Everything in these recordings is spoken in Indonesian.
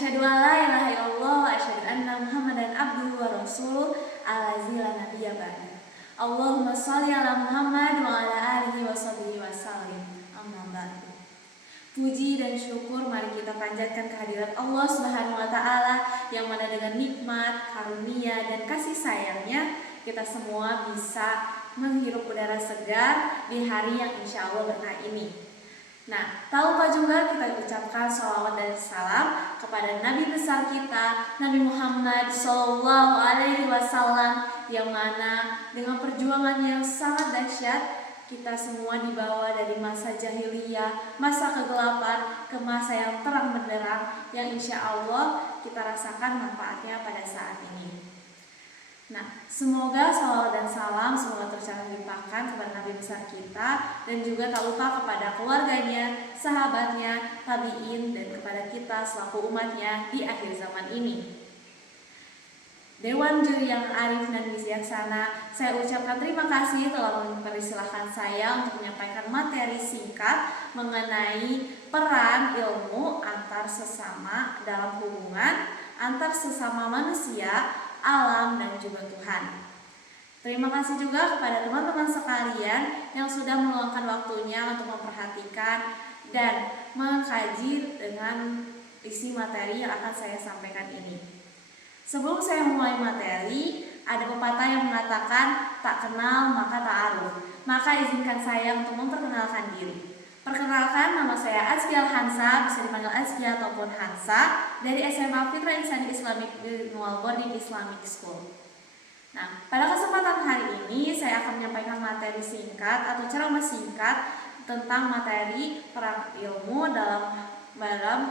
Asyhadu an la ilaha illallah wa asyhadu anna Muhammadan abduhu wa rasuluh allazi la nabiyya ba'da. Allahumma shalli ala Muhammad wa ala alihi wa sahbihi wa sallim. Amma ba'du. Puji dan syukur mari kita panjatkan kehadirat Allah Subhanahu wa taala yang mana dengan nikmat, karunia dan kasih sayangnya kita semua bisa menghirup udara segar di hari yang insya Allah berkah ini. Nah, tak lupa juga kita ucapkan sholawat dan salam kepada Nabi besar kita, Nabi Muhammad Sallallahu Alaihi Wasallam, yang mana dengan perjuangan yang sangat dahsyat kita semua dibawa dari masa jahiliyah, masa kegelapan ke masa yang terang benderang yang insya Allah kita rasakan manfaatnya pada saat ini. Nah, semoga salawat dan salam semoga tercurah limpahkan kepada Nabi besar kita dan juga tak lupa kepada keluarganya, sahabatnya, tabi'in dan kepada kita selaku umatnya di akhir zaman ini. Dewan juri yang arif dan bijaksana, saya ucapkan terima kasih telah mempersilahkan saya untuk menyampaikan materi singkat mengenai peran ilmu antar sesama dalam hubungan antar sesama manusia, alam dan juga Tuhan. Terima kasih juga kepada teman-teman sekalian yang sudah meluangkan waktunya untuk memperhatikan dan mengkaji dengan isi materi yang akan saya sampaikan ini. Sebelum saya mulai materi, ada pepatah yang mengatakan tak kenal maka tak aruf. Maka izinkan saya untuk memperkenalkan diri. Perkenalkan, nama saya Azkia Hansa, bisa dipanggil Azkia ataupun Hansa, dari SMA Fitra Insani Islamic Bilingual Boarding Islamic School. Nah, pada kesempatan hari ini saya akan menyampaikan materi singkat atau ceramah singkat tentang materi peran ilmu dalam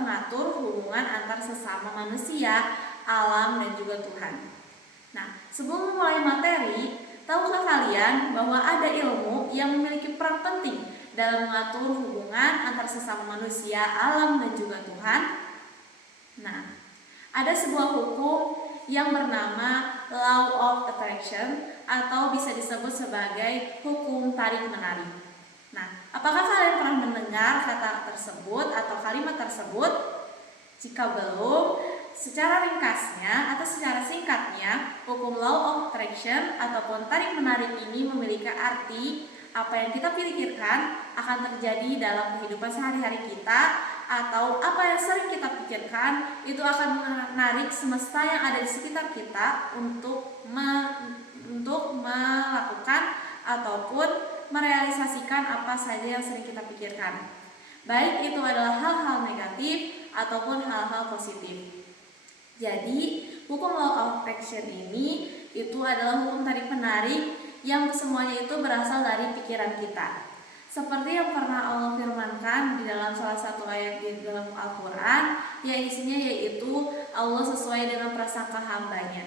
mengatur hubungan antar sesama manusia, alam dan juga Tuhan. Nah, sebelum memulai materi, tahukah kalian bahwa ada ilmu yang memiliki peran penting dalam mengatur hubungan antar sesama manusia, alam dan juga Tuhan? Nah, ada sebuah hukum yang bernama Law of Attraction atau bisa disebut sebagai hukum tarik-menarik. Nah, apakah kalian pernah mendengar kata tersebut atau kalimat tersebut? Jika belum, secara ringkasnya atau secara singkatnya, hukum Law of Attraction ataupun tarik-menarik ini memiliki arti apa yang kita pikirkan akan terjadi dalam kehidupan sehari-hari kita, atau apa yang sering kita pikirkan itu akan menarik semesta yang ada di sekitar kita untuk melakukan ataupun merealisasikan apa saja yang sering kita pikirkan. Baik itu adalah hal-hal negatif ataupun hal-hal positif. Jadi, hukum Law of Attraction ini itu adalah hukum tarik-menarik yang semuanya itu berasal dari pikiran kita. Seperti yang pernah Allah firmankan di dalam salah satu ayat di dalam Al-Quran, yang isinya yaitu Allah sesuai dengan prasangka hambanya.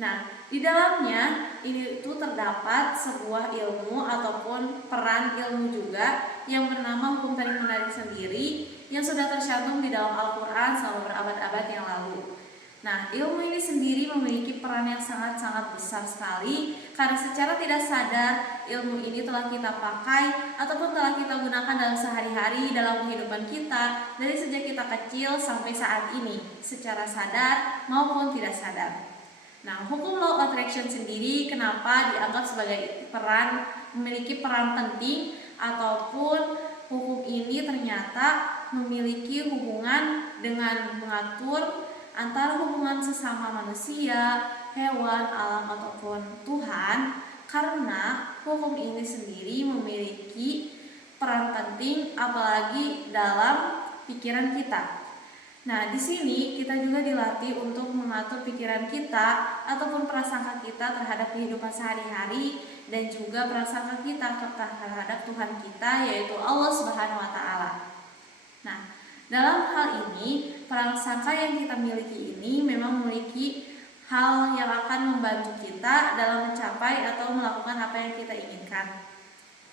Nah, di dalamnya ini itu terdapat sebuah ilmu ataupun peran ilmu juga yang bernama hukum tarik-menarik sendiri yang sudah tercantum di dalam Al-Quran selama berabad-abad yang lalu. Nah, ilmu ini sendiri memiliki peran yang sangat-sangat besar sekali karena secara tidak sadar ilmu ini telah kita pakai ataupun telah kita gunakan dalam sehari-hari dalam kehidupan kita dari sejak kita kecil sampai saat ini secara sadar maupun tidak sadar. Nah, hukum Law of Attraction sendiri kenapa dianggap sebagai memiliki peran penting ataupun hukum ini ternyata memiliki hubungan dengan mengatur antara hubungan sesama manusia, hewan, alam ataupun Tuhan, karena hukum ini sendiri memiliki peran penting apalagi dalam pikiran kita. Nah, di sini kita juga dilatih untuk mengatur pikiran kita ataupun prasangka kita terhadap kehidupan sehari-hari dan juga prasangka kita terhadap Tuhan kita yaitu Allah Subhanahu wa taala. Nah, dalam hal ini, prasangka yang kita miliki ini memang memiliki hal yang akan membantu kita dalam mencapai atau melakukan apa yang kita inginkan.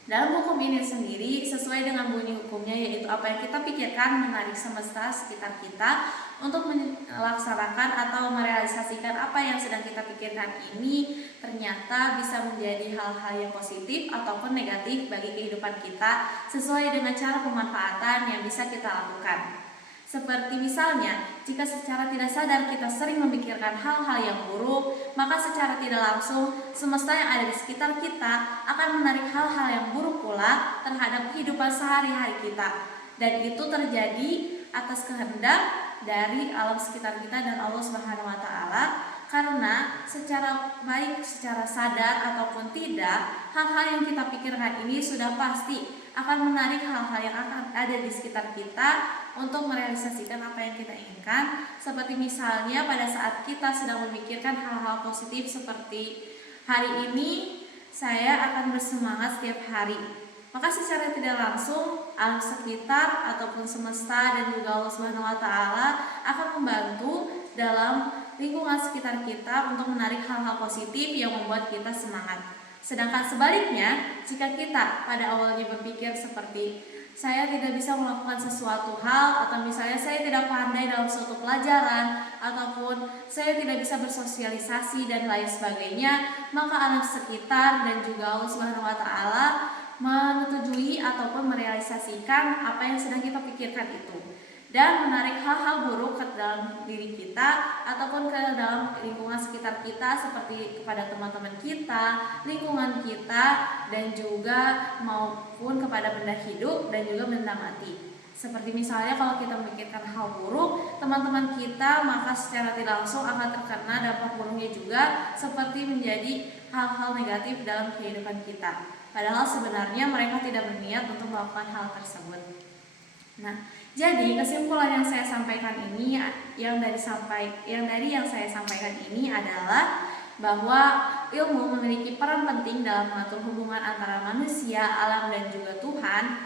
Dalam hukum ini sendiri, sesuai dengan bunyi hukumnya yaitu apa yang kita pikirkan menarik semesta sekitar kita untuk melaksanakan atau merealisasikan apa yang sedang kita pikirkan ini ternyata bisa menjadi hal-hal yang positif ataupun negatif bagi kehidupan kita sesuai dengan cara pemanfaatan yang bisa kita lakukan. Seperti misalnya, jika secara tidak sadar kita sering memikirkan hal-hal yang buruk, maka secara tidak langsung semesta yang ada di sekitar kita akan menarik hal-hal yang buruk pula terhadap kehidupan sehari-hari kita. Dan itu terjadi atas kehendak dari alam sekitar kita dan Allah Subhanahu wa taala, karena secara baik, secara sadar ataupun tidak, hal-hal yang kita pikirkan ini sudah pasti akan menarik hal-hal yang akan ada di sekitar kita untuk merealisasikan apa yang kita inginkan. Seperti misalnya pada saat kita sedang memikirkan hal-hal positif seperti hari ini saya akan bersemangat setiap hari, maka secara tidak langsung alam sekitar ataupun semesta dan juga Allah Subhanahu wa taala akan membantu dalam lingkungan sekitar kita untuk menarik hal-hal positif yang membuat kita semangat. Sedangkan sebaliknya, jika kita pada awalnya berpikir seperti saya tidak bisa melakukan sesuatu hal, atau misalnya saya tidak pandai dalam suatu pelajaran, ataupun saya tidak bisa bersosialisasi dan lain sebagainya, maka alam sekitar dan juga Allah Subhanahu wa taala menyetujui ataupun merealisasikan apa yang sedang kita pikirkan itu, dan menarik hal-hal buruk ke dalam diri kita ataupun ke dalam lingkungan sekitar kita, seperti kepada teman-teman kita, lingkungan kita, dan juga maupun kepada benda hidup dan juga benda mati. Seperti misalnya kalau kita memikirkan hal buruk teman-teman kita, maka secara tidak langsung akan terkena dampak buruknya juga, seperti menjadi hal-hal negatif dalam kehidupan kita. Padahal sebenarnya mereka tidak berniat untuk melakukan hal tersebut. Nah, jadi kesimpulan yang saya sampaikan ini, yang dari yang saya sampaikan ini adalah bahwa ilmu memiliki peran penting dalam mengatur hubungan antara manusia, alam, dan juga Tuhan.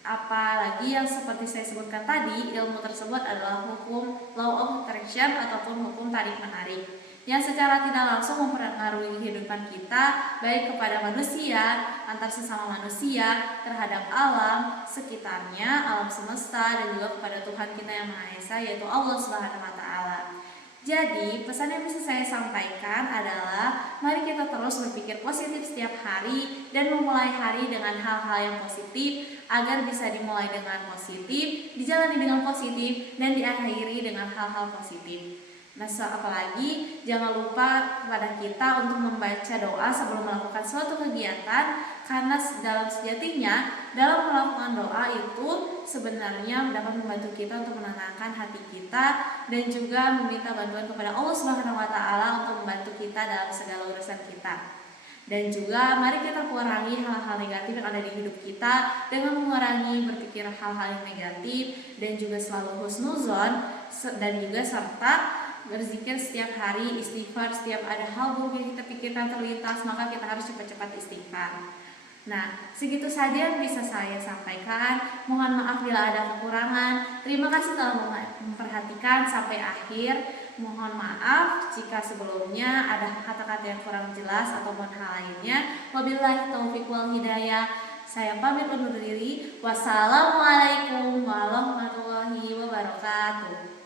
Apalagi yang seperti saya sebutkan tadi, ilmu tersebut adalah hukum law of attraction ataupun hukum tarik menarik, yang secara tidak langsung mempengaruhi kehidupan kita, baik kepada manusia, antar sesama manusia, terhadap alam sekitarnya, alam semesta, dan juga kepada Tuhan kita yang Maha Esa, yaitu Allah Subhanahu wa taala. Jadi, pesan yang bisa saya sampaikan adalah mari kita terus berpikir positif setiap hari dan memulai hari dengan hal-hal yang positif, agar bisa dimulai dengan positif, dijalani dengan positif, dan diakhiri dengan hal-hal positif. Nah, apalagi jangan lupa kepada kita untuk membaca doa sebelum melakukan suatu kegiatan, karena dalam sejatinya dalam melakukan doa itu sebenarnya dapat membantu kita untuk menenangkan hati kita dan juga meminta bantuan kepada Allah Subhanahu wa taala untuk membantu kita dalam segala urusan kita. Dan juga mari kita kurangi hal-hal negatif yang ada di hidup kita dengan mengurangi berpikir hal-hal yang negatif, dan juga selalu husnuzon, dan juga serta berzikir setiap hari, istighfar setiap ada hal buruk yang kita pikirkan terlintas, maka kita harus cepat-cepat istighfar. Nah, segitu saja yang bisa saya sampaikan. Mohon maaf bila ada kekurangan. Terima kasih telah memperhatikan sampai akhir. Mohon maaf jika sebelumnya ada kata-kata yang kurang jelas ataupun hal lainnya. Wabillahi taufiq wal hidayah. Saya pamit undur diri. Wassalamualaikum warahmatullahi wabarakatuh.